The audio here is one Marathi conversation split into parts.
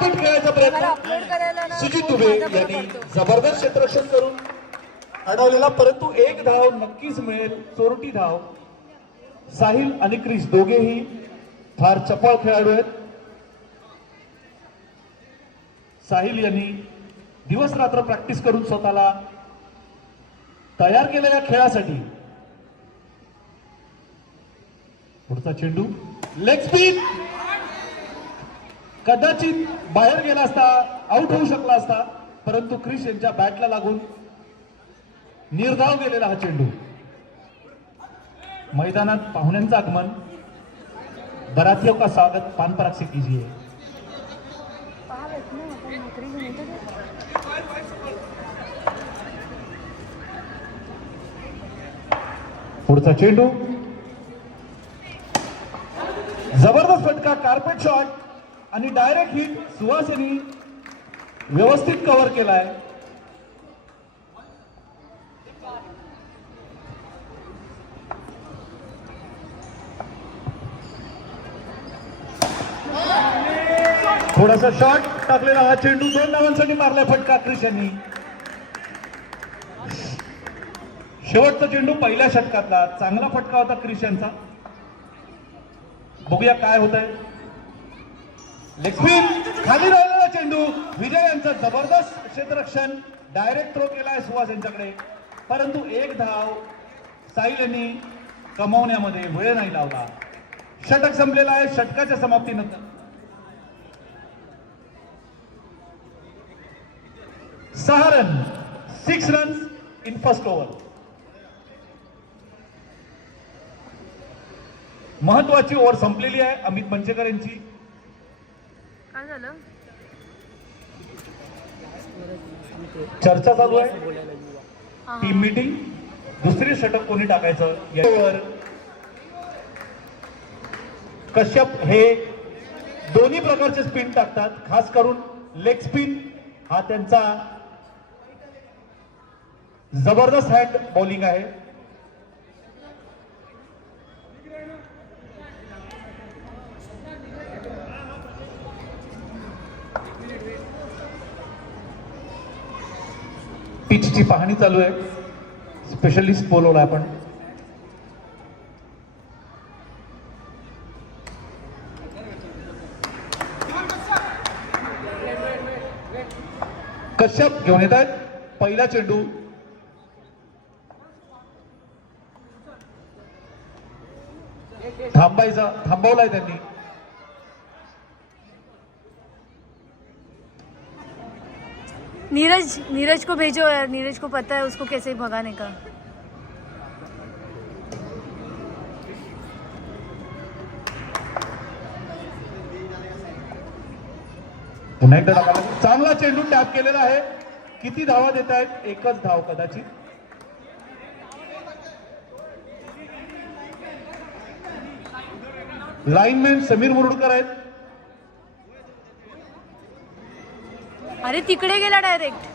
कार्पेट खेळायचा प्रयत्न सुजित दुबे यांनी जबरदस्त क्षेत्ररक्षण करून अडवलेला, परंतु एक धाव नक्कीच मिळेल, चोरटी धाव. साहिल आणि क्रिश दोघेही फार चपळ खेळाडू आहेत. साहिल यांनी दिवस रात्र प्रॅक्टिस करून स्वतःला तयार केलेल्या खेळासाठी. पुढचा चेंडू लेग स्पिन, कदाचित बाहेर गेला असता, आउट होऊ शकला असता, परंतु क्रिश यांच्या बॅटला लागून निर्धाव गेलेला हा चेंडू. मैदानात पाहुण्यांचं आगमन, बारातियों का स्वागत पान पराग से कीजिए. पुढचा चेंडू जबरदस्त फटका, कार्पेट शॉट आणि डायरेक्ट हिट. सुहास यांनी व्यवस्थित कव्हर केलाय. थोडासा शॉट टाकलेला हा चेंडू 2 धावांसाठी मारलाय फटका क्रिश यांनी. शेवटचा चेंडू पहिल्या षटकातला चांगला फटका होता क्रिश यांचा. बघूया काय होत आहे. लेग स्पिन, खाली राहिलेला चेंडू. विजय यांचं जबरदस्त क्षेत्ररक्षण, डायरेक्ट थ्रो केलाय सुहास यांच्याकडे, परंतु एक धाव साहिल यांनी कमावण्यामध्ये वेळ नाही लावला. षटक संपलेला आहे. षटकाच्या समाप्तीनंतर 6 run, 6 runs in first over. महत्वाची ओव्हर संपलेली आहे. अमित मंचेकर यांची. काय झालं? चर्चा चालू आहे, टीम मीटिंग. दुसरी षटक कोणी टाकायचं यावर. कश्यप हे दोन्ही प्रकारचे स्पिन टाकतात, खास करून लेग स्पिन हा त्यांचा जबरदस्त हँड बॉलिंग आहे. पिचची पाहणी चालू आहे. स्पेशलिस्ट बोलवला आपण. कश्यप घेऊन येत आहेत. पहिला चेंडू थांबवलाय त्यांनी. नीरज को भेजो यार, नीरज को पता है उसको कैसे भगाने का. पुन्हा एकदा टाकायला. चांगला चेंडू टॅप केलेला आहे. किती धावा देत आहेत? एकच धाव कदाचित. लाईनमॅन समीर मुरुडकर आहेत. अरे तिकडे गेला डायरेक्ट.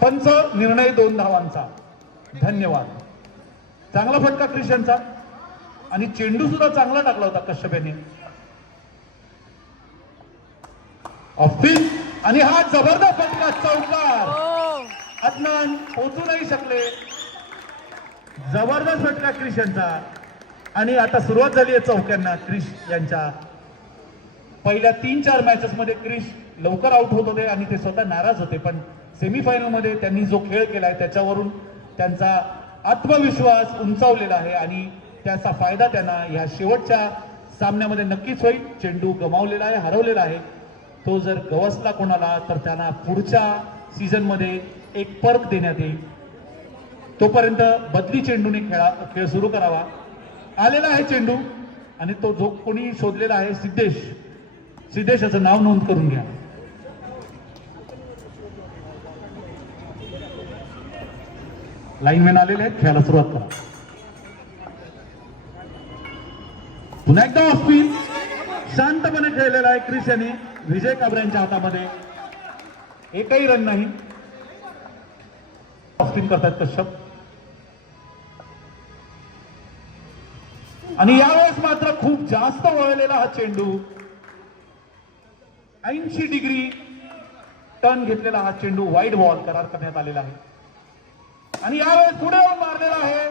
पंच निर्णय 2 धावांचा. धन्यवाद. चांगला फटका क्रिश यांचा आणि चेंडू सुद्धा चांगला टाकला होता कश्यप यांनी. ऑफिस आणि हा जबरदस्त फटका, चौकार. अदनान पोहोचू नाही शकले. जबरदस्त फटका क्रिश यांचा. आणि आता सुरुवात झाली आहे चौक्यांना क्रिश यांच्या. पहिल्या 3-4 मॅचेस मध्ये क्रिश लवकर आउट होत होते आणि ते स्वतः नाराज होते, पण सेमीफायनल मध्ये त्यांनी जो खेळ केलाय त्याच्यावरून त्यांचा आत्मविश्वास उंचावलेला आहे आणि त्याचा फायदा त्यांना या शेवटच्या सामन्यामध्ये नक्कीच होईल. चेंडू गमावलेला आहे, हरवलेला आहे. तो जर गवसला कोणाला तर त्यांना पुढच्या सीझन मध्ये एक पर्क देण्यात येईल. तोपर्यंत बदली चेंडूने खेळ सुरू करावा. आलेला आहे चेंडू आणि तो जो कोणी शोधलेला आहे सिद्धेश याचं नाव नोंद करून घ्या. लाईनमॅन आलेले आहेत. खेळायला सुरुवात करा. पुन्हा एकदा ऑफ स्पिन, शांतपणे खेळलेला आहे क्रिश यांनी. विजय काबऱ्यांच्या हातामध्ये एकही रन नाही. ऑफ स्पिन करतात कश्यप. आणि यावेळेस मात्र खूप जास्त वळलेला हा चेंडू 80 डिग्री टर्न घेतलेला हा चेंडू वाईड बॉल करार करण्यात आलेला आहे. आणि यावेळेस पुढे येऊन मारलेला आहे,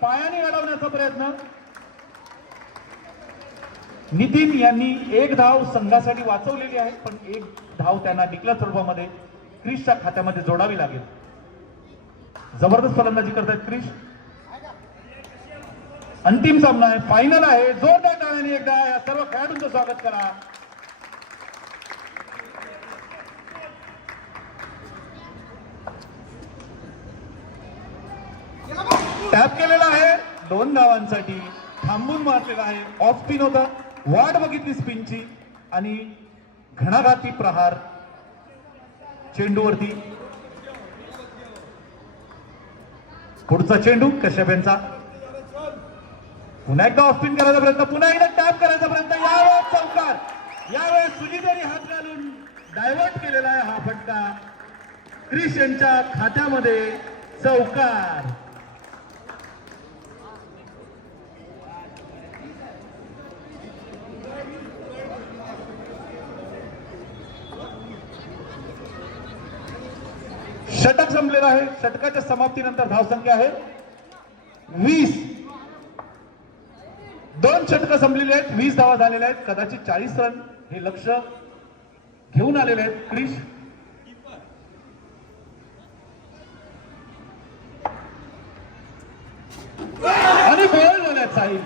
पायाने अडवण्याचा प्रयत्न. नितीन यांनी एक धाव संघासाठी वाचवलेली आहे, पण एक धाव त्यांना डिक्लेअर स्वरूपामध्ये क्रिसच्या खात्यामध्ये जोडावी लागेल. जबरदस्त फलंदाजी करतायत क्रिस. अंतिम सामना आहे, फायनल आहे. जोरदार टाळ्यांनी एकदा या सर्व खेळाडूंचं स्वागत करा. टॅप केलेला आहे 2 धावांसाठी, थांबून मारलेला आहे. ऑफ स्पिन होता, वाट बघितली स्पिनची आणि घणाघाती प्रहार चेंडूवरती. पुढचा चेंडू कश्यप यांचा. पुन्हा एकदा ऑफ स्पिन करायचा प्रयत्न, पुन्हा एकदा टॅप करायचा प्रयत्न. यावेळेस चौकार. यावेळेस सुनीतांनी हात घालून डायव्हर्ट केलेला आहे हा फटका. क्रिस यांच्या खात्यामध्ये चौकार. षटक संपलेला आहे. षटकाच्या समाप्तीनंतर धावसंख्या आहे 20. 2 षटकं संपलेली आहेत, 20 धावा झालेल्या आहेत. कदाचित 40 रन हे लक्ष घेऊन आलेले आहेत क्रिस. आणि बॉल झाल्यात साहिल.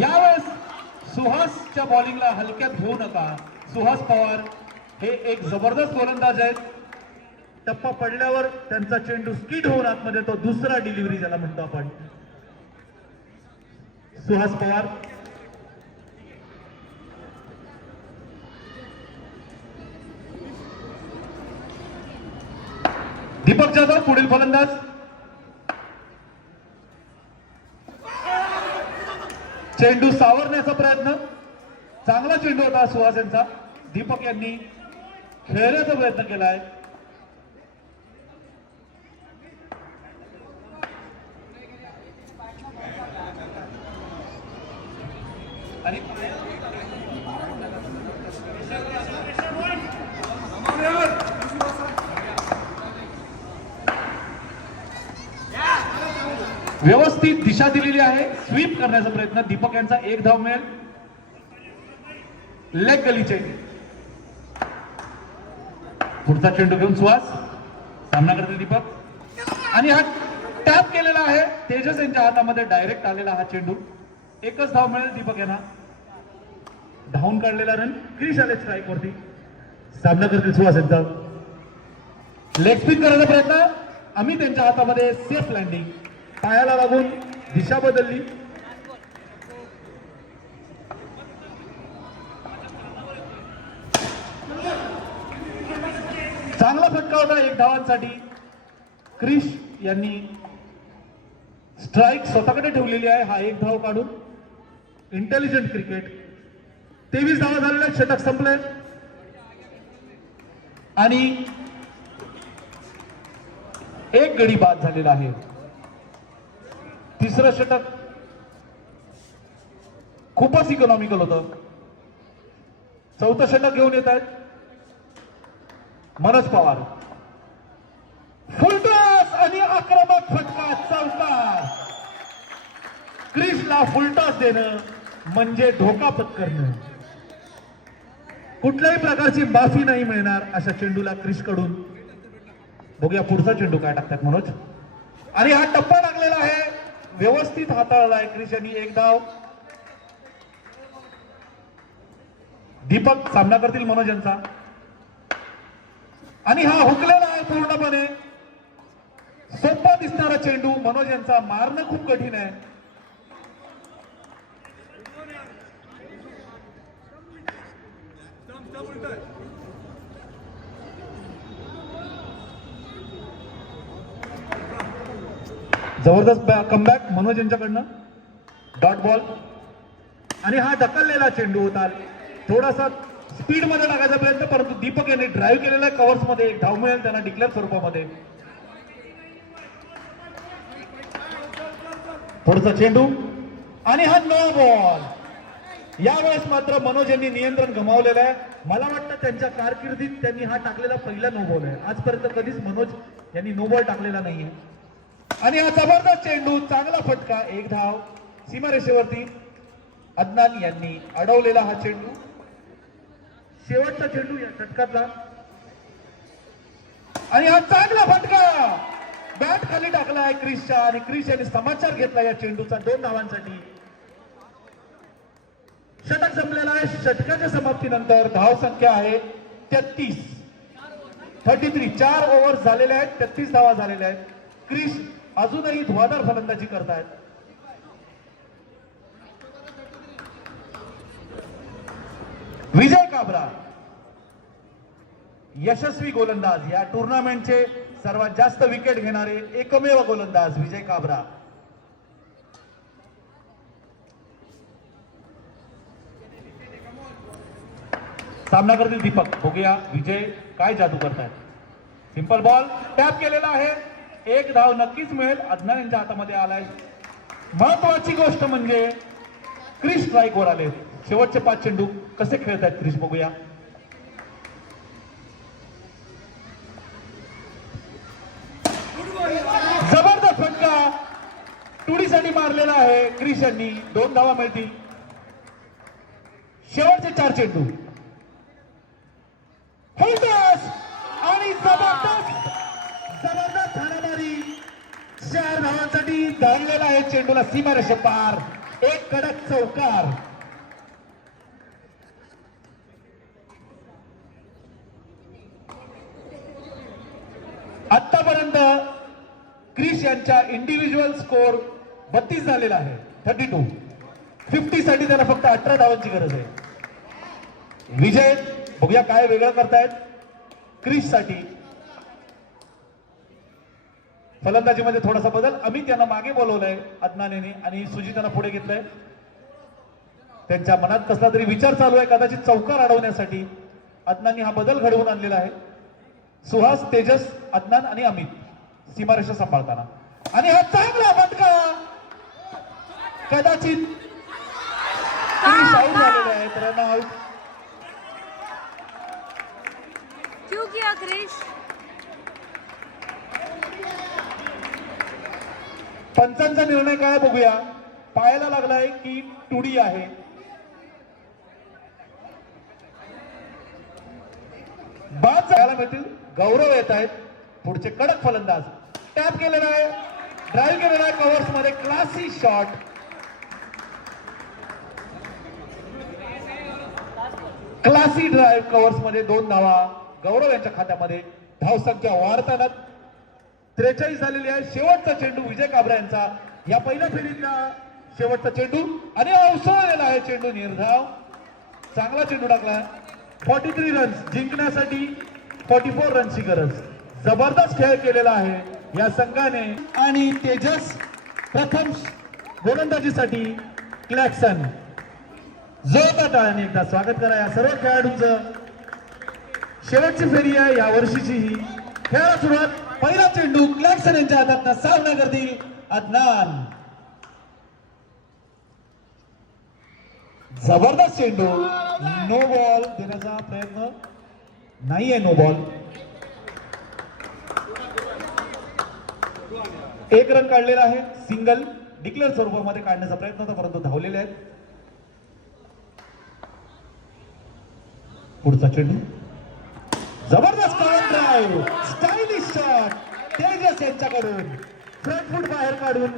यावेळेस सुहासच्या बॉलिंगला हलक्यात घेऊ नका. सुहास पवार हे एक जबरदस्त गोलंदाज आहेत. टप्पा पडल्यावर त्यांचा चेंडू स्किड होऊन आतमध्ये तो दुसरा डिलिव्हरी ज्याला म्हणतो आपण. सुहास पवार. दीपक जाधव पुढील फलंदाज. चेंडू सावरण्याचा प्रयत्न. चांगला चेंडू होता सुहास यांचा. दीपक यांनी खेळण्याचा प्रयत्न केला आहे. आणि व्यवस्थित दिशा दिलेली आहे. स्वीप करण्याचा प्रयत्न. दीपक यांचा 1 धाव मिळेल. लेग गलीचे. पुढचा चेंडू घेऊन सुहास. सामना करते दीपक. आणि हा टॅप केलेला आहे. तेजस यांच्या हातामध्ये डायरेक्ट आलेला हा चेंडू. 1च धाव मिळेल दीपक यांना. धावून काढलेला रन. क्रिस आले स्ट्राईक वरती. सामना करतील सुहास यांचा. लेग स्पिन करायचा प्रयत्न. अमित यांच्या हातामध्ये सेफ लँडिंग. पायाला लागून दिशा बदलली. चांगला फटका होता 1 धावांसाठी. क्रिस यांनी स्ट्राईक स्वतःकडे ठेवलेली आहे. हा 1 धाव काढून. Intelligent cricket. 23 धावा झालेल्या. षटक संपले आणि 1 गडी बाद झालेला आहे. तिसरं षटक खूपच इकॉनॉमिकल होतं. 4थं षटक घेऊन येत आहेत मनोज पवार. फुलटॉस आणि आक्रमक फटका. चौकार. क्रिसला फुलटॉस देणं म्हणजे धोका पत्करणं. कुठल्याही प्रकारची माफी नाही मिळणार अशा चेंडूला क्रिस कडून. बघूया पुढचा चेंडू काय टाकतात मनोज. आणि हा टप्पा लागलेला आहे. व्यवस्थित हाताळला आहे क्रिस यांनी. 1 धाव. दीपक सामना करतील मनोज यांचा. आणि हा हुकलेला आहे पूर्णपणे. सोपा दिसणारा चेंडू मनोज यांचा. मारणं खूप कठीण आहे. जबरदस्त कमबॅक मनोज यांच्याकडनं. Dot ball. आणि हा ढकललेला चेंडू होता. थोडासा स्पीड मध्ये टाकायचा प्रयत्न, परंतु दीपक यांनी ड्राईव्ह केलेला कव्हर्स मध्ये. 1 धाव मिळेल त्यांना डिक्लेअर स्वरूपामध्ये. पुढचा चेंडू आणि हा नो बॉल. यावेळेस मात्र मनोज यांनी नियंत्रण गमावलेलं आहे. मला वाटतं त्यांच्या कारकिर्दीत त्यांनी हा टाकलेला पहिला नो बॉल आहे. आजपर्यंत कधीच मनोज यांनी नो बॉल टाकलेला नाहीये. आणि हा जबरदस्त चेंडू, चांगला फटका, एक धाव सीमारेषेवरती. अदनान यांनी अडवलेला हा चेंडू, शेवटचा चेंडू या षटकातला. आणि हा चांगला फटका, बॅट खाली टाकलाय क्रिसच्या आणि क्रिस यांनी समाचार घेतला या चेंडूचा 2 धावांसाठी. षटक संपलेला आहे. षटकाच्या समाप्तीनंतर धाव संख्या आहे 33. 4 ओव्हर झालेले आहेत, 33 धावा झालेल्या आहेत. क्रिस अजूनही धुवाधार फलंदाजी करतायत. विजय काबरा यशस्वी गोलंदाज, या टुर्नामेंटचे सर्वात जास्त विकेट घेणारे एकमेव गोलंदाज विजय काबरा. सामना करतील दीपक. बघूया विजय काय जादू करतायत. सिंपल बॉल टॅप केलेला आहे, एक धाव नक्कीच मिळेल. अदनान यांच्या हातामध्ये आलाय. महत्वाची गोष्ट म्हणजे क्रिस स्ट्राईक वर आले. शेवटचे 5 चेंडू कसे खेळतायत क्रिस बघूया. जबरदस्त फटका टुडीसाठी मारलेला आहे क्रिस यांनी. 2 धावा मिळतील. शेवटचे 4 चेंडू आणि जबरदस्त हाणामारी. 4 धावांसाठी धावलेला आहे चेंडूला सीमारेषे पार. एक कडक चौकार. आतापर्यंत क्रिस यांच्या इंडिव्हिज्युअल स्कोर 32 झालेला आहे. 32. 50 साठी त्याला फक्त 18 धावांची गरज आहे. विजय बघूया काय वेगळं करतायत क्रिस साठी. फलंदाजीमध्ये थोडासा बदल. अमित यांना मागे बोलवलंय अदनानेने आणि सुजित यांना पुढे घेतलंय. त्यांच्या मनात कसला तरी विचार चालू आहे, कदाचित चौकार अडवण्यासाठी अदनानने हा बदल घडवून आणलेला आहे. सुहास, तेजस, अदनान आणि अमित सीमारेषा सांभाळताना. आणि हा चांगला फटका, कदाचित क्रिस आउट झालेले आहेत. Run out. क्यों किया क्रिश? पंचांचा निर्णय काय बघूया. पायाला लागलाय की टुडी आहे. बाद जायला मिळतील. गौरव येत आहेत. पुढचे कडक फलंदाज. टॅप केलेला आहे, ड्राईव्ह केलेला आहे कव्हर्स मध्ये. Classy shot. Classy drive covers मध्ये 2 धावा गौरव यांच्या खात्यामध्ये. धाव संख्या वाढताना 43 झालेली आहे. शेवटचा चेंडू विजय काबरा यांचा. या पहिल्या फेरीतला शेवटचा चेंडू आणि अवसरलेला आहे चेंडू. निर्धाव. चांगला चेंडू टाकला. 43 रन्स जिंकण्यासाठी 44 रनची गरज. जबरदस्त खेळ केलेला आहे या संघाने. आणि तेजस प्रथम गोलंदाजीसाठी क्लॅक्सन. जोरदार टाळ्याने एकदा स्वागत करा या सर्व खेळाडूंचं. शेवटची फेरी आहे या वर्षीची ही. खेळाला सुरुवात. पहिला चेंडू क्लॅक्सन यांच्या हातात. सामना करतील अदनान. जबरदस्त चेंडू. नो बॉल देण्याचा प्रयत्न नाहीये. No ball. 1 रन काढलेला आहे. सिंगल डिक्लेअर स्वरूपामध्ये काढण्याचा प्रयत्न होता, परंतु धावलेले आहेत. पुढचा चेंडू. जबरदस्त cover drive. Stylish shot Tejas यांच्याकडून. फ्रंट फूट बाहेर काढून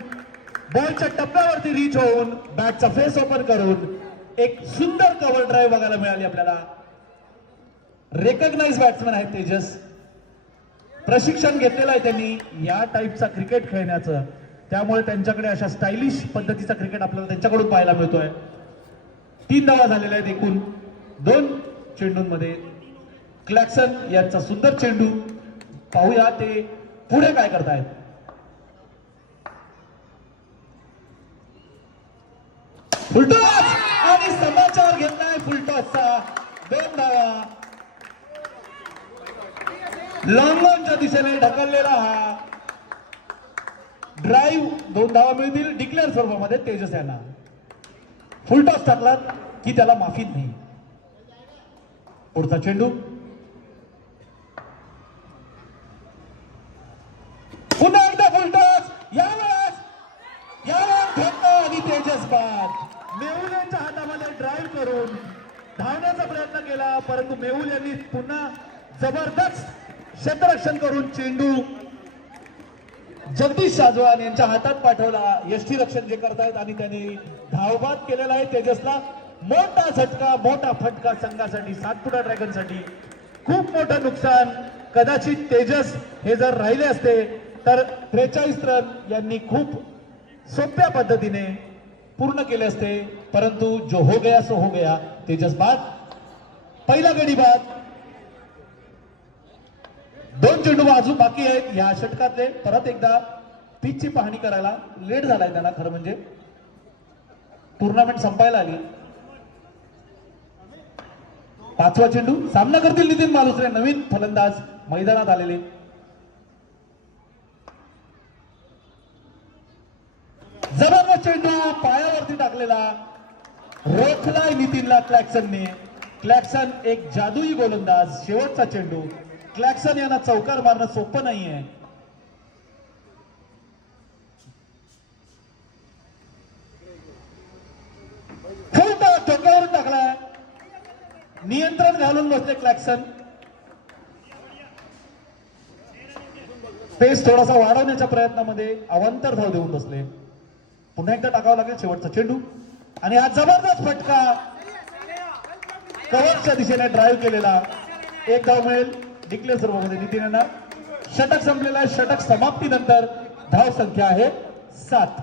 बॉलच्या टप्प्यावरती रीच होऊन बॅटचा फेस ओपन करून एक सुंदर कव्हर ड्राईव्ह बघायला मिळाली आपल्याला. रेकग्नाइज बॅट्समॅन आहेत तेजस. प्रशिक्षण घेतलेलं आहे त्यांनी या टाईपचा क्रिकेट खेळण्याचं. त्यामुळे त्यांच्याकडे अशा स्टायलिश पद्धतीचा क्रिकेट आपल्याला त्यांच्याकडून पाहायला मिळतोय. 3 धावा झालेल्या आहेत एकूण 2 चेंडूंमध्ये. क्लॅक्सन यांचा सुंदर चेंडू. पाहूया ते पुढे काय करतायत. फुलटॉस आणि समाचार घेतलाय फुलटॉसचा. 2 धावा. लॉंगॉनच्या दिशेने ढकललेला हा ड्राईव्ह. 2 धावा मिळतील डिक्लेअर स्वरूपामध्ये तेजस यांना. फुलटॉस टाकला. की त्याला माफी नाही. पुढचा चेंडू पुन्हा एकदा फुलटॉस, यावेळेस धोका आणि तेजस बाद. मेहुल यांच्या हातामध्ये ड्राईव्ह करून धावण्याचा प्रयत्न केला, परंतु मेहुल यांनी पुन्हा जबरदस्त क्षेत्ररक्षण करून चेंडू जगदीश शाजवान यांच्या हातात पाठवला. यष्टीरक्षण जे करतायत आणि त्यांनी धावबाद केलेला आहे. तेजसला मोठा झटका, मोठा फटका संघासाठी, सातपुडा ड्रॅगनसाठी खूप मोठं नुकसान. कदाचित तेजस हे जर राहिले असते तर 43 रन यांनी खूप सोप्या पद्धतीने पूर्ण केले असते, परंतु जो हो गया सो हो गया. तेजस बाद, पहिला गडी बाद. 2 चेंडू अजून बाकी आहेत या षटकातले. परत एकदा पिचची पाहणी करायला लेट झालाय त्यांना, खरं म्हणजे टुर्नामेंट संपायला आली. 5वा चेंडू सामना करतील नितीन मालुसरे, नवीन फलंदाज मैदानात आलेले. जबरदस्त चेंडू पायावरती टाकलेला, रोखलाय नितीनला क्लॅक्सनने. क्लॅक्सन एक जादुई गोलंदाज. शेवटचा चेंडू, क्लॅक्सन यांना चौकार मारणं सोपं नाहीये. फुलटॉस डोक्यावरून टाकलाय, नियंत्रण घालून बसले क्लॅक्सन. पेस थोडासा वाढवण्याच्या प्रयत्नामध्ये अवांतर धाव देऊन बसले. पुन्हा एकदा टाकावं लागेल शेवटचा चेंडू आणि हा जबरदस्त फटका कव्हरच्या दिशेने ड्राईव्ह केलेला. 1 धाव मिळेल डिक्लेअर सर्वमध्ये नितीन यांना. षटक संपलेला आहे. षटक समाप्तीनंतर धाव संख्या आहे 7.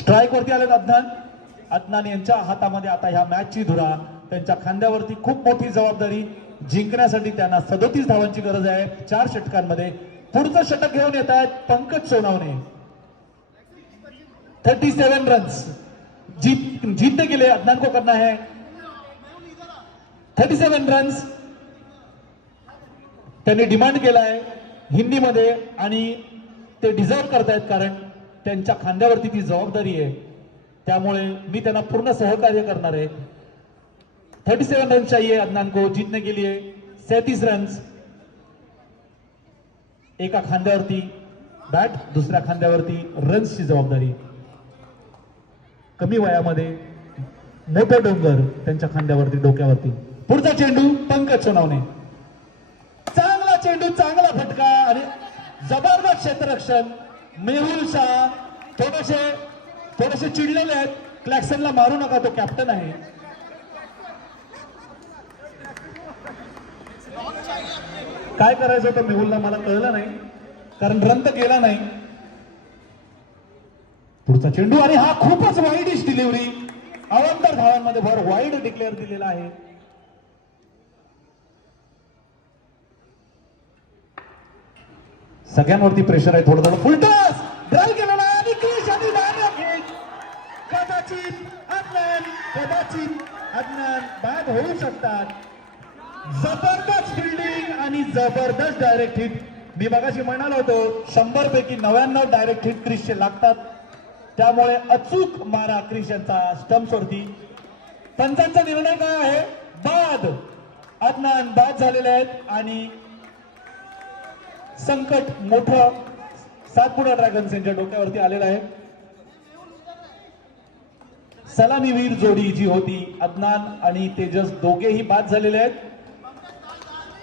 स्ट्राईक वरती आले अदनान यांच्या हातामध्ये आता ह्या मॅचची धुरा. त्यांच्या खांद्यावरती खूप मोठी जबाबदारी. जिंकण्यासाठी त्यांना 37 धावांची गरज आहे 4 षटकांमध्ये. पुढचं षटक घेऊन येत आहेत पंकज सोनावणे. 37 रन्स जीतने के लिए अदनान को करना है. 37 रन्स त्यांनी डिमांड केलाय हिंदीमध्ये आणि ते डिझर्व करतायत, कारण त्यांच्या खांद्यावरती ती जबाबदारी आहे. त्यामुळे मी त्यांना पूर्ण सहकार्य करणार आहे. 37 रन चाहिए अदनान को जीतने के लिए. 37 रन्स. एका खांद्यावरती बॅट, दुसऱ्या खांद्यावरती रन्सची जबाबदारी. कमी वयामध्ये मोठं डोंगर त्यांच्या खांद्यावरती, डोक्यावरती. पुढचा चेंडू पंकज सोनावणे. चांगला चेंडू, चांगला फटका आणि जबरदस्त क्षेत्ररक्षण. मेहुल शाह थोडेसे चिडलेले आहेत. क्लॅक्सनला मारू नका, तो कॅप्टन आहे. काय करायचं होतं मेहुलला मला कळलं नाही, कारण रन तर गेला नाही. पुढचा चेंडू आणि हा खूपच वाईडिश डिलिव्हरी. अवांतर धावांमध्ये भर, वाईड डिक्लेअर दिलेला आहे. सगळ्यांवरती प्रेशर आहे थोडं थोडं. फुलटॉस ड्राईव्ह केलेला आहे आणि क्रिश आणि डायरेक्ट कदाचित अदनान बाद होऊ शकतात. जबरदस्त फिल्डिंग आणि जबरदस्त डायरेक्ट हिट. मी मगाशी म्हणालो होतो 100 पैकी 99 डायरेक्ट हिट क्रिशचे लागतात. त्यामुळे अचूक मारा क्रिश यांचा स्टम्प्सवरती. पंचांचा निर्णय काय आहे? बाद. अदनान बाद झालेले आहेत आणि संकट मोठं सातपुडा ड्रॅगन्स यांच्या डोक्यावरती आलेलं आहे. सलामीवीर जोडी जी होती अदनान आणि तेजस दोघेही बाद झालेले आहेत.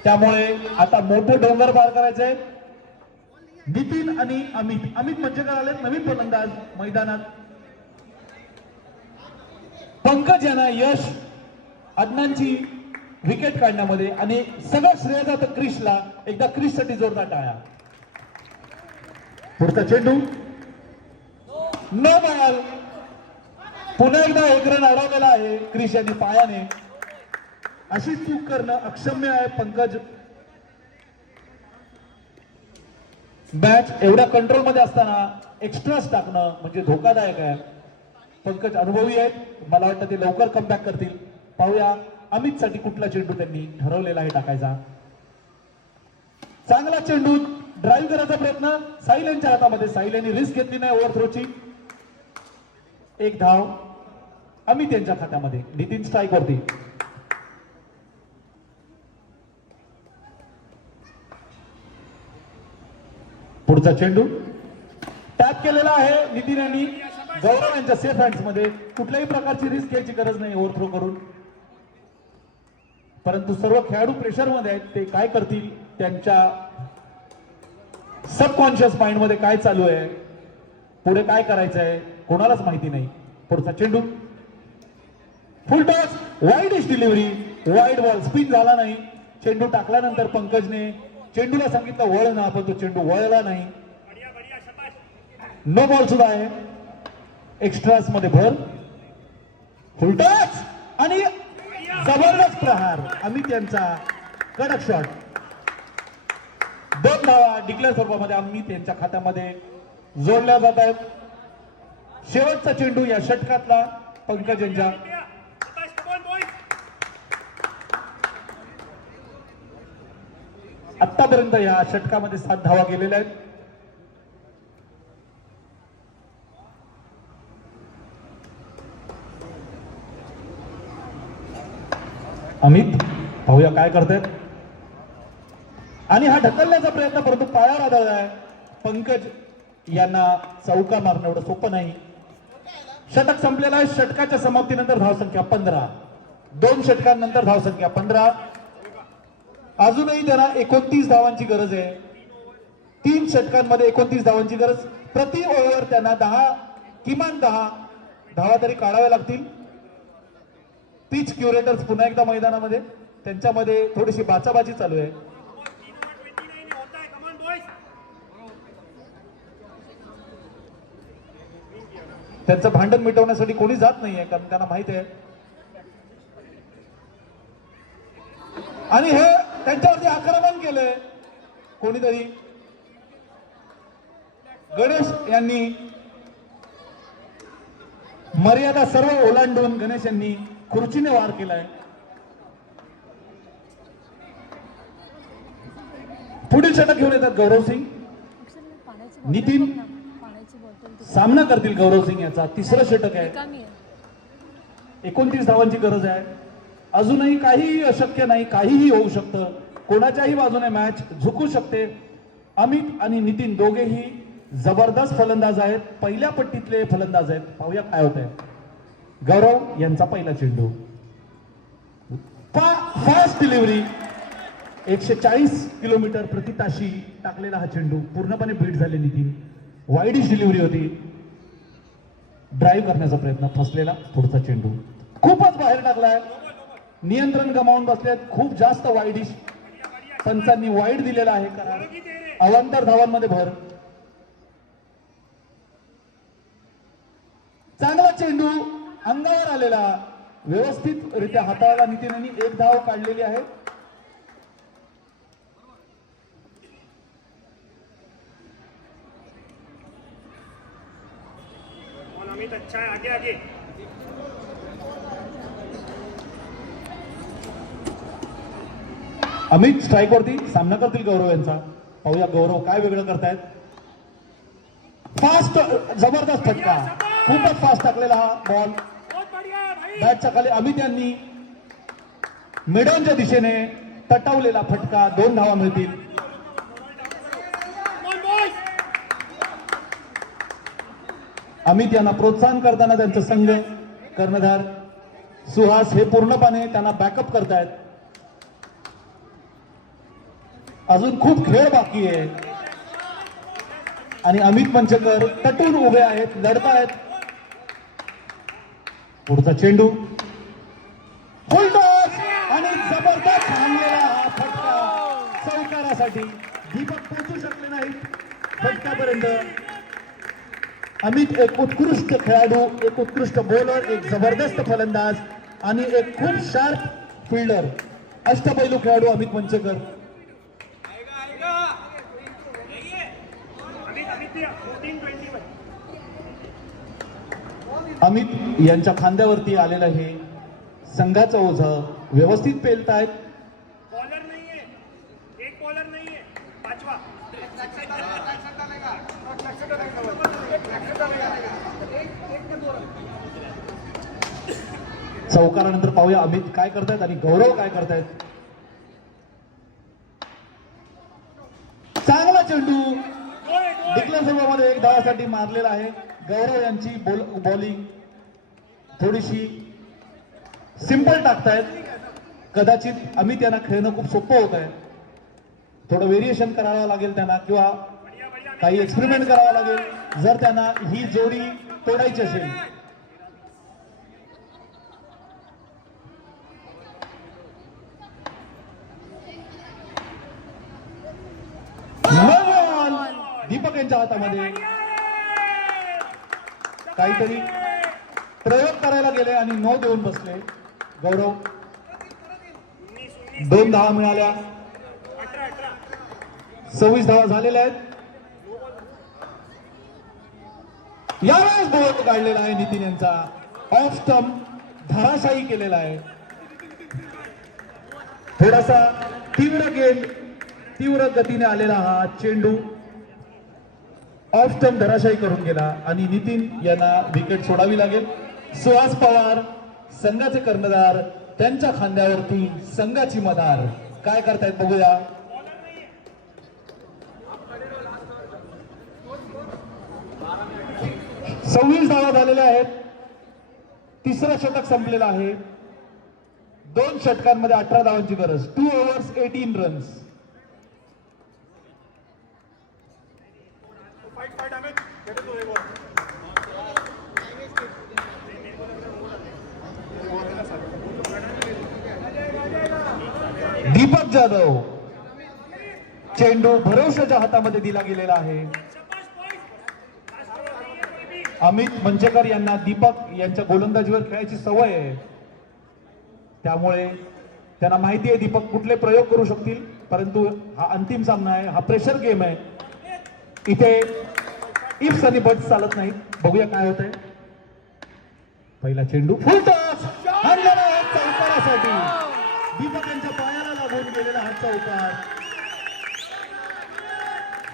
त्यामुळे आता मोठं डोंगर पार करायचं आहे. नितीन आणि अमित मंचेकर आले नवीन फलंदाज मैदानात. पंकज यांना यश अदनानची विकेट काढण्यामध्ये आणि सगळं श्रेय जातं क्रिशला. एकदा क्रिशसाठी जोरदार टाळ्या. पुढचा चेंडू नो बॉल. पुन्हा एकदा 1 रन अडवलेला आहे क्रिश यांनी पायाने. अशी चूक करणं अक्षम्य आहे. पंकज मॅच एवढ्या कंट्रोल मध्ये असताना एक्स्ट्राच टाकणं म्हणजे धोकादायक आहे. पंकज अनुभवी आहेत, मला वाटतं ते लवकर कमबॅक करतील. पाहूया अमित साठी कुठला चेंडू त्यांनी ठरवलेला आहे टाकायचा. चांगला चेंडू, ड्राईव्ह करायचा प्रयत्न साहिल यांच्या हातामध्ये. साहिल यांनी रिस्क घेतली नाही ओव्हर थ्रोची. 1 धाव. अमित यांच्या खात्यामध्ये. नितीन स्ट्राईक वरती. पुढचा चेंडू टॅप केलेला आहे नितीन यांनी. गौरव यांच्या सेफ हँड्स मध्ये. कुठल्याही प्रकारची रिस्क घ्यायची गरज नाही ओव्हरथ्रो करून. परंतु सर्व खेळाडू प्रेशर मध्ये आहेत. ते काय करतील, त्यांच्या सबकॉन्शियस माइंड मध्ये काय चालू आहे, पुढे काय करायचं आहे, कोणालाच माहिती नाही. पुढचा चेंडू फुल toss, wide delivery, wide ball. Spin झाला नाही. चेंडू टाकल्यानंतर पंकजने चेंडूला सांगितलं वळ ना, पण तो चेंडू वळला नाही. नो बॉल सुद्धा आहे. एक्स्ट्रास मध्ये भर. फुल टॉस आणि जबरदस्त प्रहार. अमित यांचा कडक शॉट. 2 धावा डिक्लेअर स्वरूपामध्ये अमित यांच्या खात्यामध्ये जोडल्या जात आहेत. शेवटचा चेंडू या षटकातला पंकज यांच्या. आतापर्यंत या षटकामध्ये 7 धावा गेलेल्या आहेत. अमित पाहूया काय करतायत. आणि हा ढकलण्याचा प्रयत्न, परंतु पायावर आदळलाय. पंकज यांना चौका मारणं एवढं सोपं नाही. षटक संपलेला आहे. षटकाच्या समाप्तीनंतर धावसंख्या 15. 2 षटकांनंतर धावसंख्या 15. अजूनही त्यांना 29 धावांची गरज आहे. 3 षटकांमध्ये 29 धावांची गरज. प्रति ओव्हर त्यांना 10, किमान 10 धावा तरी काढाव्या लागतील. पिच क्युरेटर्स पुन्हा एकदा मैदानामध्ये. त्यांच्यामध्ये थोडीशी बाचाबाची चालू आहे. त्यांचं भांडण मिटवण्यासाठी कोणी जात नाहीये, कारण त्यांना माहित आहे. आणि हे त्यांच्यावरती आक्रमण केलंय कोणीतरी. गणेश यांनी मर्यादा सर्व ओलांडून गणेश यांनी खुर्चीने वार केलाय. पुढील षटक घेऊन येतात गौरव सिंग. नितीन सामना करतील गौरव सिंग याचा. 3रं षटक आहे. 29 धावांची गरज आहे. अजूनही काहीही अशक्य नाही. काहीही होऊ शकतं. कोणाच्याही बाजूने मॅच झुकू शकते. अमित आणि नितीन दोघेही जबरदस्त फलंदाज आहेत. पहिल्या पट्टीतले फलंदाज आहेत. पाहूया काय होत आहे. गौरव यांचा पहिला चेंडू. Fast delivery. 140 किलोमीटर प्रति ताशी टाकलेला हा चेंडू. पूर्णपणे बीट झाले नितीन. वाईडिश डिलिव्हरी होती. ड्राईव्ह करण्याचा प्रयत्न फसलेला. पुढचा चेंडू खूपच बाहेर टाकलाय. नियंत्रण गमावून बसलेत. खूप जास्त वाईडिश. पंचांनी वाईड दिलेला आहे. कारण अवांतर धावांमध्ये भर. चांगला चेंडू अंगावर आलेला. व्यवस्थित रित्या हाताळला नितीन यांनी. 1 धाव काढलेली आहे. अच्छा है, आगे आगे. अमित स्ट्राईक वरती. सामना करतील गौरव यांचा. पाहूया गौरव काय वेगळं करतायत. फास्ट जबरदस्त फटका. खूपच फास्ट टाकलेला हा बॉल बॅटच्या खाली. अमित यांनी मिडॉनच्या दिशेने तटवलेला फटका. 2 धावा मिळतील. अमित यांना प्रोत्साहन करताना त्यांचा संघ कर्णधार सुहास हे पूर्णपणे त्यांना बॅकअप करतायत. अजून खूप खेळ बाकी आहे. आणि अमित मंचकर तटून उभे आहेत, लढतायत. पुढचा चेंडू फुल टॉस आणि जबरदस्त हाणलेला हा फटका चौकारासाठी. दीपक पोहोचू शकले नाहीत फटक्यापर्यंत. अमित एक उत्कृष्ट खेळाडू, एक उत्कृष्ट बॉलर, एक जबरदस्त फलंदाज आणि एक खूप शार्प फिल्डर. अष्टपैलू खेळाडू अमित मंचकर. अमित यांच्या खांद्यावरती आलेलं हे संघाचं ओझं व्यवस्थित पेलतायत. बॉलर नाहीये, एक बॉलर नाहीये, 5वा. चौकारानंतर पाहूया अमित काय करतायत आणि गौरव काय करतायत. चांगला चेंडू डिक्लेअर सर्वांमध्ये एक धावासाठी मारलेला आहे. गौरव यांची बॉलिंग थोडीशी सिंपल टाकतायत. कदाचित अमित यांना खेळणं खूप सोपं होत आहे. थोडं व्हेरिएशन करावं लागेल त्यांना किंवा काही एक्सपेरिमेंट करावा लागेल जर त्यांना ही जोडी तोडायची असेल. दीपक यांच्या हातामध्ये काहीतरी प्रयोग करायला गेले आणि नो देऊन बसले. गौरव 2 धावा मिळाल्या. 26 धावा झालेल्या आहेत. यावेळेस बॉल काढलेला आहे नितीन यांचा. ऑफ स्टंप धराशायी केलेला आहे. थोडासा तीव्र गतीने आलेला हा चेंडू ऑफ स्टंप धराशायी करून गेला आणि नितीन यांना विकेट सोडावी लागेल. सुहास पवार संघाचे कर्णधार, त्यांच्या खांद्यावरती संघाची मदार. काय करतायत बघूया. सव्वीस धावा झालेल्या आहेत. तिसरं षटक संपलेलं आहे. 2 षटकांमध्ये 18 धावांची गरज. 2 overs 18 रन्स. दीपक जाधव चेंडू भरवशाच्या हातामध्ये दिला गेलेला आहे. अमित मंचेकर यांना दीपक यांच्या गोलंदाजीवर खेळायची सवय आहे. त्यामुळे त्यांना माहिती आहे दीपक कुठले प्रयोग करू शकतील. परंतु हा अंतिम सामना आहे. हा प्रेशर गेम आहे. इथे इफ्स आणि बट्स चालत नाहीत. बघूया काय होत आहे. पहिला चेंडू फुल टॉस आणलेला आहे चौकारासाठी. दीपक यांच्या पायाला लागून गेलेला हा चौकार.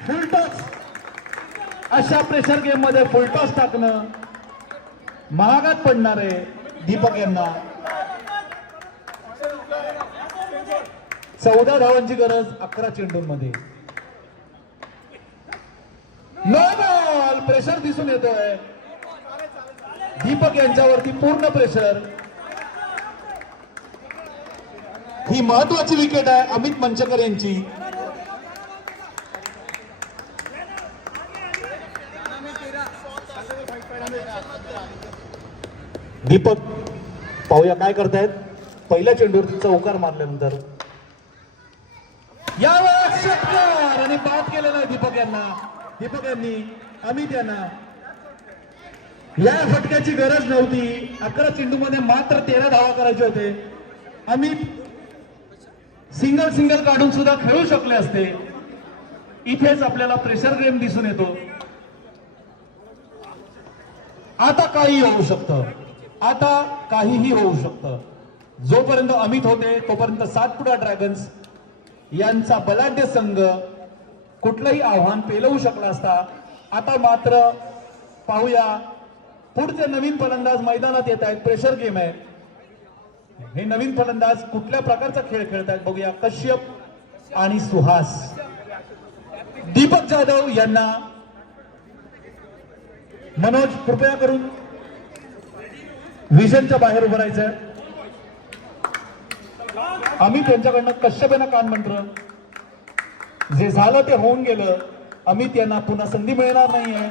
फुल टॉस. अशा प्रेशर गेम मध्ये फुल टॉस टाकणं महागात पडणार आहे दीपक यांना. 14 धावांची गरज 11 चेंडूंमध्ये. No ball. प्रेशर दिसून येतोय. दीपक यांच्यावरती पूर्ण प्रेशर. ही महत्वाची विकेट आहे अमित मंचकर यांची. दीपक पाहूया काय करतायत. पहिल्या चेंडूवरती चौकार मारल्यानंतर यावेळेस षटकार आणि बाद केलेला आहे दीपक यांना. दीपक यांनी अमित यांना. या फटक्याची गरज नव्हती. 11 चेंडूमध्ये मात्र 13 धावा करायचे होते. अमित सिंगल काढून सुद्धा खेळू शकले असते. इथेच आपल्याला प्रेशर गेम दिसून येतो. आता काही होऊ शकतं. आता काहीही होऊ शकतं. जोपर्यंत अमित होते तोपर्यंत सातपुडा ड्रॅगन्स यांचा बलाढ्य संघ कुठलंही आव्हान पेलवू शकला असता. आता मात्र पाहूया पुढचे नवीन फलंदाज मैदानात येत आहेत. प्रेशर गेम आहे. हे नवीन फलंदाज कुठल्या प्रकारचा खेळ खेळतायत बघूया. कश्यप आणि सुहास. दीपक जाधव यांना मनोज कृपया करून विजनच्या बाहेर उभं राहायचं. अमित यांच्याकडनं कश्यप यांना कानमंत्र. जे झालं ते होऊन गेलं. अमित यांना पुन्हा संधी मिळणार नाहीये.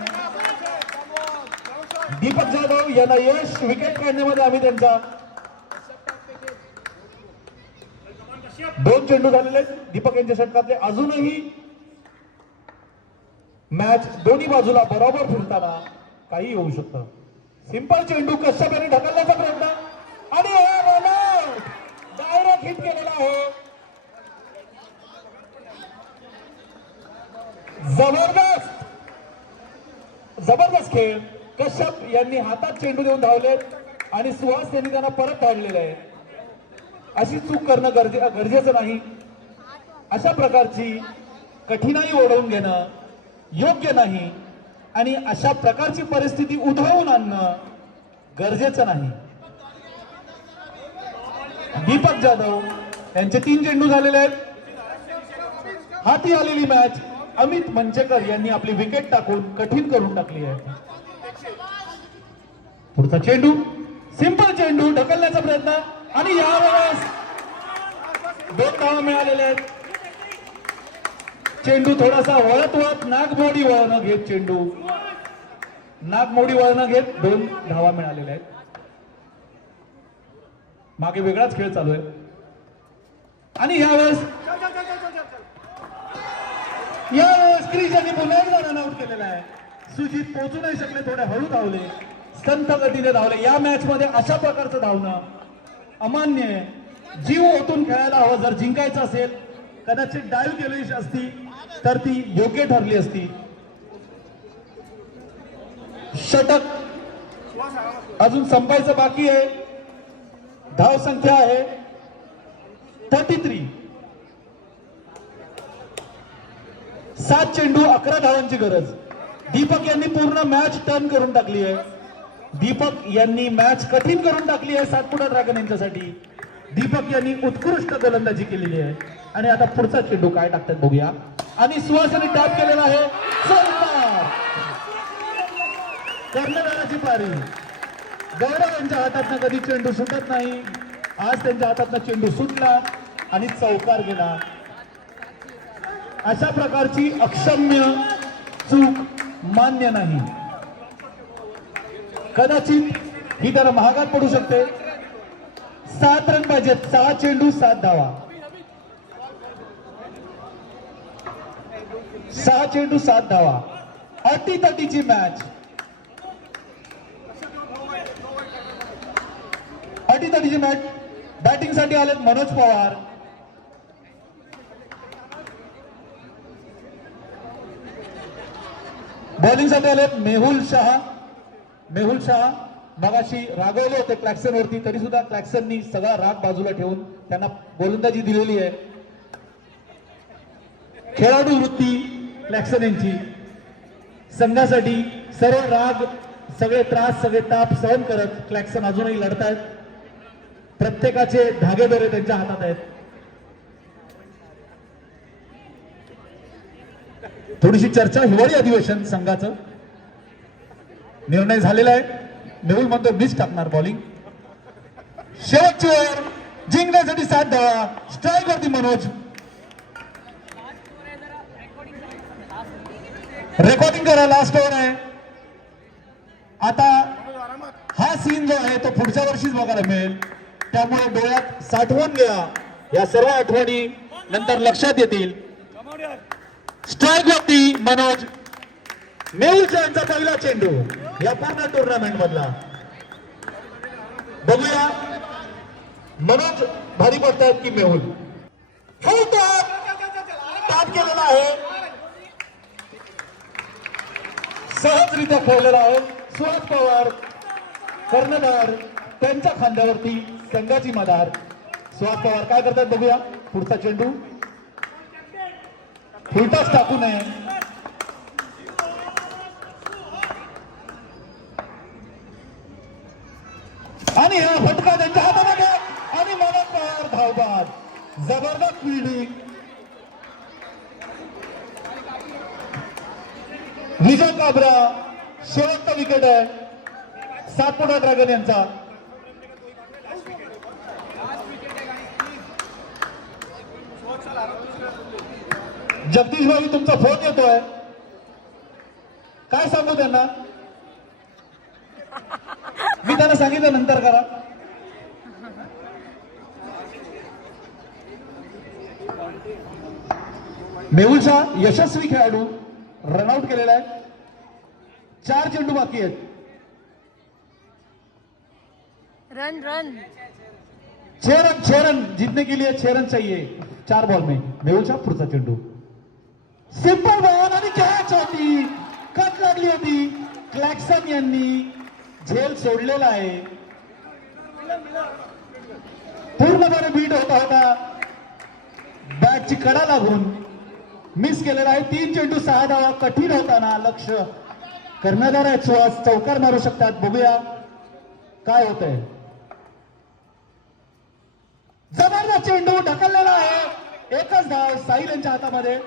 दीपक जाधव यांना यश विकेट काढण्यामध्ये अमित यांचा. 2 चेंडू झालेले दीपक यांच्या षटकातले. अजूनही मॅच दोन्ही बाजूला बरोबर फिरताना काही होऊ शकतं. सिंपल चेंडू कश्यप यांनी ढकलण्याचा प्रयत्न आणि डायरेक्ट हिट केलेला आहे. जबरदस्त खेळ. कश्यप यांनी हातात चेंडू देऊन धावले आणि सुहास यांनी त्यांना परत धाडलेलं आहे. अशी चूक करणं गरजेचं नाही. अशा प्रकारची कठीणाई ओढवून घेणं योग्य नाही आणि अशा प्रकारची परिस्थिती उधळून आणणं गरजेचं नाही. दीपक जाधव यांचे 3 चेंडू झालेले आहेत. हाती आलेली मॅच अमित मंचेकर यांनी आपली विकेट टाकून कठीण करून टाकली आहे. पुढचा चेंडू सिंपल चेंडू ढकलण्याचा प्रयत्न आणि यावेळेस 2 धावा मिळालेल्या आहेत. चेंडू थोडासा वळत वळत नागमोडी वळण घेत नागमोडी वळण घेत 2 धावा मिळालेल्या आहेत. मागे वेगळाच खेळ चालू आहे आणि यावेळेस क्रिश यांनी पुन्हा एकदा रन आउट केलेला आहे. सुजित पोहोचू नाही शकले, थोडे हळू धावले, संत गतीने धावले. या मॅच मध्ये अशा प्रकारचं धावणं अमान्य आहे. जीव ओतून खेळायला हवं. जर जिंकायचं असेल कदाचित डाईव्ह केली असती तर ती योग्य ठरली असती. षटक अजून संपायचं बाकी आहे. धाव संख्या आहे 33. 7 चेंडू 11 धावांची गरज. दीपक यांनी पूर्ण मॅच टर्न करून टाकली आहे. दीपक यांनी मॅच कठीण करून टाकली आहे सातपुडा ड्रॅगन यांच्यासाठी. दीपक यांनी उत्कृष्ट गोलंदाजी केलेली आहे आणि आता पुढचा चेंडू काय टाकतात बघूया. आणि सुहासने टॅप केलेला आहे. चौकार. कर्णधाराची पारी. गौरव यांच्या हातातनं कधी चेंडू सुटत नाही. आज त्यांच्या हातातनं चेंडू सुटला आणि चौकार गेला. अशा प्रकारची अक्षम्य चूक मान्य नाही. कदाचित ही त्याला महागात पडू शकते. 7 रन पाहिजेत. 6 चेंडू 7 धावा. 6 चेंडू 7 धावा. अटीतटीची मॅच. अटीतटीची मॅच. बॅटिंग साठी आलेत मनोज पवार. बॉलिंग साठी आलेत मेहुल शहा. मेहुल शहा मगाशी रागवले होते क्लॅक्सन वरती, तरी सुद्धा क्लॅक्सननी सगळा राग बाजूला ठेवून त्यांना गोलंदाजी दिलेली आहे. खेळाडू वृत्ती क्लॅक्सन यांची. संघासाठी सर्व राग, सगळे त्रास, सगळे ताप सहन करत क्लॅक्सन अजूनही लढतायत. प्रत्येकाचे धागेदोरे त्यांच्या हातात आहेत. थोडीशी चर्चा. हिवाळी अधिवेशन संघाचं निर्णय झालेला आहे. मेहुल म्हणतो मीच टाकणार बॉलिंग. शेवटची ओव्हर जिंकण्यासाठी 7 धावा. स्ट्राईक वरती मनोज. रेकॉर्डिंग करा. लास्ट ओव्हर आहे. आता हा सीन जो आहे तो पुढच्या वर्षीच बघायला मिळेल. त्यामुळे डोळ्यात साठवून घ्या. या सर्व आठवणी नंतर लक्षात येतील. स्ट्राईक वरती मनोज. मेहुलचा यांचा पहिला चेंडू या पूर्ण टुर्नामेंट मधला. बघूया मनोज भारी पडतायत की मेहुल. टॅप केलेला आहे. सहजरित्या खेळलेला आहे. सुहास पवार कर्णधार त्यांच्या खांद्यावरती संघाची मदार. सुहास पवार काय करतात बघूया. पुढचा चेंडू फुलटॉस टाकू नये. आणि हा फटका त्यांच्या हातामध्ये आणि मनोज पवार धावबाद. जबरदस्त फिल्डिंग. विजय काबरा शेवटचा विकेट आहे सातपुडा ड्रॅगन यांचा. जगदीश भाई तुमचा फोन येतोय. काय सांगू त्यांना. मी त्यांना सांगितलं नंतर करा. मेहुल शाह यशस्वी खेळाडू रनआउट केलेला आहे. 4 चेंडू बाकी आहेत. रन रन 6 रन जीतने के लिए 6 रन चाहिए 4 बॉल में. मेहुल शाह पुढचा चेंडू सिंपल बॉल आणि कॅच होती. कट लागली होती. क्लॅक्सन यांनी झेल सोडलेला आहे. पूर्णपणे बीट होता बॅटची कडा लागून मिस केलेला आहे. 3 चेंडू 6 धावा. कठीण होताना लक्ष. कर्णधार आहेत सुहास, चौकार मारू शकतात. बघूया काय होत आहे. चेंडू ढकललेला आहे, एकच धाव साहिल यांच्या हातामध्ये.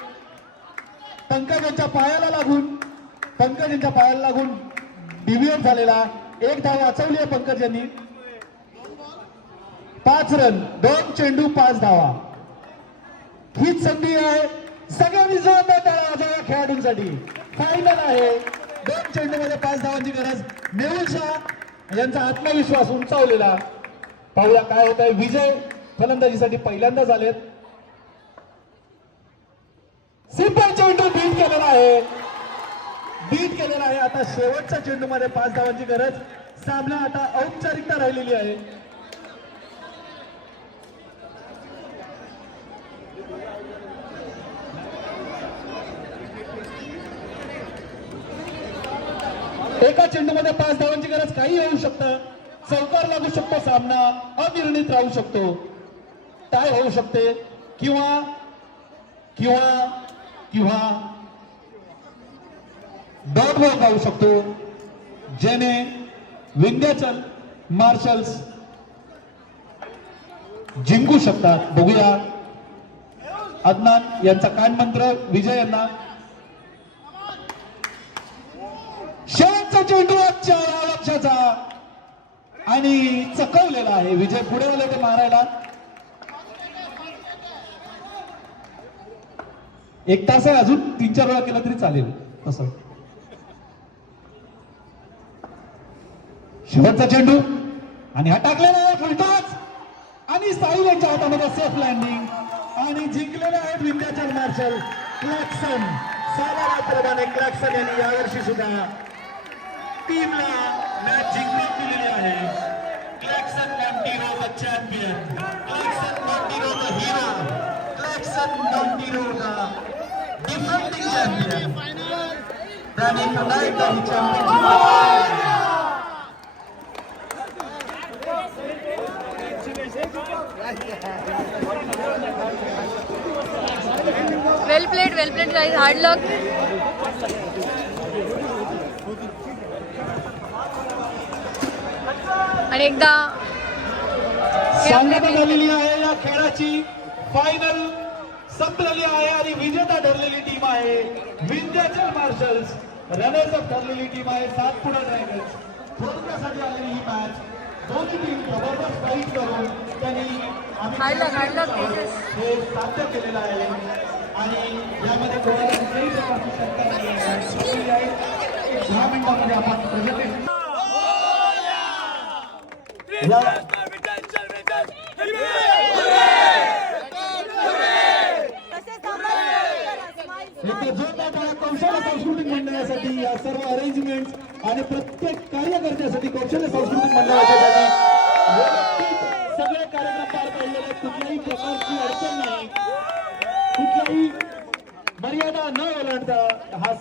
पंकज यांच्या पायाला लागून डिव्हिएट झालेला, एक धाव वाचवली आहे पंकज यांनी. 5 रन, 2 चेंडू 5 धावा. हीच संधी आहे, सगळ्यांनी जोरदार टाळ्या वाजवा या खेळाडूंसाठी. फायनल आहे, 2 चेंडू मध्ये 5 धावांची गरज. मेहुल शाह यांचा आत्मविश्वास उंचावलेला. पाहूया काय होत आहे. विजय फलंदाजीसाठी पहिल्यांदा झालेत. सिंपल चेंडू बीट केलेला आहे. आता शेवटच्या चेंडू मध्ये 5 धावांची गरज. सामना आता औपचारिकता राहिलेली आहे. एका चेंडूमध्ये 5 धावांची गरज. काही होऊ शकतं, चौकार लागू शकतो, सामना अनिर्णित राहू शकतो, टाय होऊ शकते किंवा डॉट बॉल जाऊ शकतो, ज्याने विंध्याचल मार्शल्स जिंकू शकतात. बघूया अदनान यांचा कानमंत्र विजय यांना. शेवटचा चेंडू आजच्या या लक्षाचा आणि चकवलेला आहे. विजय पुढे आले ते मारायला. 1 तास आहे अजून, 3-4 वेळा केला तरी चालेल. तसं शेवटचा चेंडू आणि हा टाकलेला आहे फुलटॉस आणि साहिल यांच्या हातामध्ये सेफ लँडिंग आणि जिंकलेले आहेत विंध्याचल मार्शल क्लॅक्सन. सालाप्रमाणे क्लॅक्सन यांनी यावर्षी सुद्धा टीमला मॅच जिंकून दिलेली आहे. Claxon Monteiro the champion, Claxon Monteiro the hero, Claxon Monteiro the defending champion. त्याने पुन्हा एकदा ही championship. Well played guys, hard luck. आणि एकदा सांगता झालेली आहे या खेळाची. फायनल संपलेली आहे आणि विजेता ठरलेली टीम आहे विंध्याचल मार्शल्स. रनर्स अप ठरलेली टीम आहे सातपुडा ड्रॅगन्स. थोडक्यासाठी आलेली ही मॅच. दोन्ही टीम जबरदस्त फाईट करून त्यांनी हार्ड लक हे साध्य केलेलं आहे आणि यामध्ये कोणाला कुठल्याही प्रकारची शंका नाही आहे. 10 मिनिटांमध्ये आपण प्रेझेंटेशन कौशल्य सांस्कृतिक मंडळासाठी, या सर्व अरेंजमेंट आणि प्रत्येक कार्यकर्त्यासाठी कौशल्य सांस्कृतिक मंडळाच्या व्यवस्थित सगळे कार्यक्रम पार पाडलेले. कुठल्याही प्रकारची अडचण नाही, कुठल्याही मर्यादा न ओलांडता हा